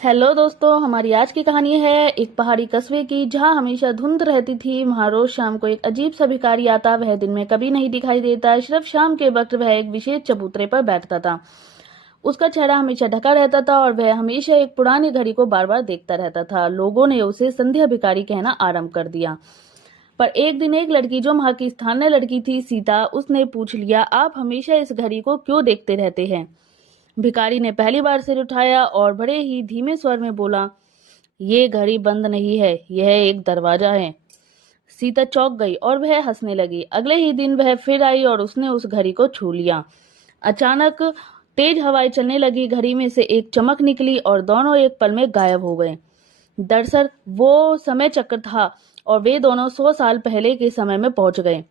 Hello दोस्तों, हमारी आज की कहानी है एक पहाड़ी कस्बे की, जहां हमेशा धुंध रहती थी। वहां रोज शाम को एक अजीब सा भिखारी आता। वह दिन में कभी नहीं दिखाई देता, सिर्फ शाम के वक्त वह एक विशेष चबूतरे पर बैठता था। उसका चेहरा हमेशा ढका रहता था और वह हमेशा एक पुरानी घड़ी को बार बार देखता रहता था। लोगों ने उसे संध्या भिखारी कहना आरंभ कर दिया। पर एक दिन एक लड़की, जो वहां की स्थानीय लड़की थी, सीता, उसने पूछ लिया, आप हमेशा इस घड़ी को क्यों देखते रहते हैं? भिखारी ने पहली बार सिर उठाया और बड़े ही धीमे स्वर में बोला, ये घड़ी बंद नहीं है, यह एक दरवाजा है। सीता चौंक गई और वह हंसने लगी। अगले ही दिन वह फिर आई और उसने उस घड़ी को छू लिया। अचानक तेज हवाएं चलने लगी, घड़ी में से एक चमक निकली और दोनों एक पल में गायब हो गए। दरअसल वो समय चक्र था और वे दोनों 100 साल पहले के समय में पहुंच गए।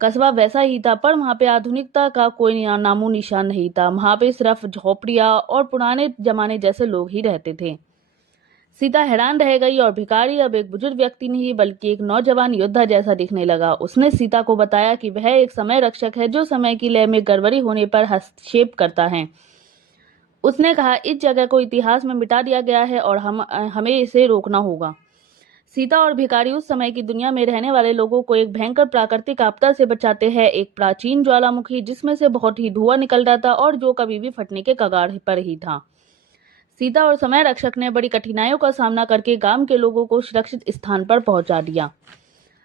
कस्बा वैसा ही था, पर वहां पे आधुनिकता का कोई नामो निशान नहीं था। वहां पे सिर्फ झोपड़ियां और पुराने जमाने जैसे लोग ही रहते थे। सीता हैरान रह गई और भिखारी अब एक बुजुर्ग व्यक्ति नहीं बल्कि एक नौजवान योद्धा जैसा दिखने लगा। उसने सीता को बताया कि वह एक समय रक्षक है, जो समय की लय में गड़बड़ी होने पर हस्तक्षेप करता है। उसने कहा, इस जगह को इतिहास में मिटा दिया गया है और हमें इसे रोकना होगा। सीता और भिखारी उस समय की दुनिया में रहने वाले लोगों को एक भयंकर प्राकृतिक आपदा से बचाते हैं, एक प्राचीन ज्वालामुखी जिसमें से बहुत ही धुआं निकल रहा था और जो कभी भी फटने के कगार पर ही था। सीता और समय रक्षक ने बड़ी कठिनाइयों का सामना करके गांव के लोगों को सुरक्षित स्थान पर पहुंचा दिया।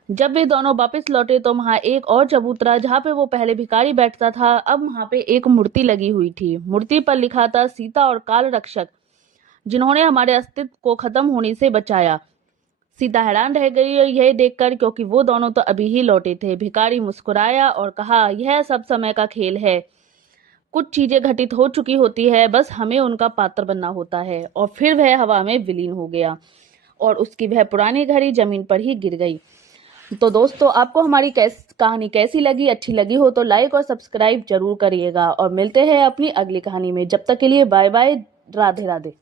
जब वे दोनों वापस लौटे तो वहां एक और चबूतरा, जहां पे वो पहले भिखारी बैठता था, अब वहां पे एक मूर्ति लगी हुई थी। मूर्ति पर लिखा था, सीता और काल रक्षक, जिन्होंने हमारे अस्तित्व को खत्म होने से बचाया। सीता हैरान रह गई यह देखकर, क्योंकि वो दोनों तो अभी ही लौटे थे। भिखारी मुस्कुराया और कहा, यह सब समय का खेल है। कुछ चीजें घटित हो चुकी होती है, बस हमें उनका पात्र बनना होता है। और फिर वह हवा में विलीन हो गया और उसकी वह पुरानी घड़ी जमीन पर ही गिर गई। तो दोस्तों, आपको हमारी कहानी कैसी लगी? अच्छी लगी हो तो लाइक और सब्सक्राइब जरूर करिएगा और मिलते हैं अपनी अगली कहानी में। जब तक के लिए बाय बाय, राधे राधे।